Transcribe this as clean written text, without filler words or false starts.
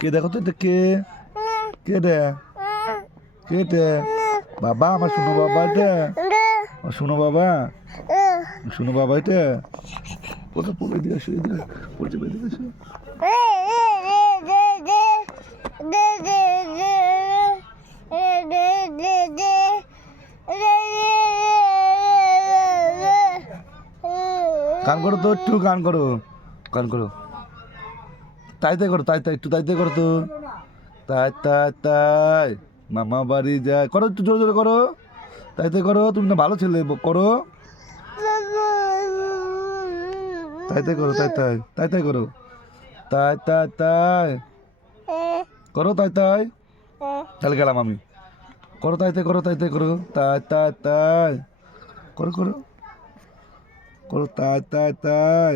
কে দেখো তো এটা কে? কে রে? কে রে? বাবা, আমার শুনো বাবা এটা, আমার শুনো বাবা, শুনো বাবা এটা। কোথাও পড়ে দিয়ে আসো, এদিকে পড়ছে, এদিকে আসো। গান করো তো, একটু গান করো, গান করো। তাই তাই করো, তাই তাই, একটু তাই তাই করো তো। তাই তাই তাই মামা বাড়ি যায়, করো একটু জোরে জোরে করো। তাই তাই করো, তুমি না ভালো ছেলে, করো। তাই তাই করো, তাই তাই, তাই তাই করো। তাই তাই তাই করো, তাই তাই। তাহলে গেলাম আমি। করো তাই তাই, করো তাই তাই করো। তাই তাই তাই করো, করো করো, তাই তাই তাই।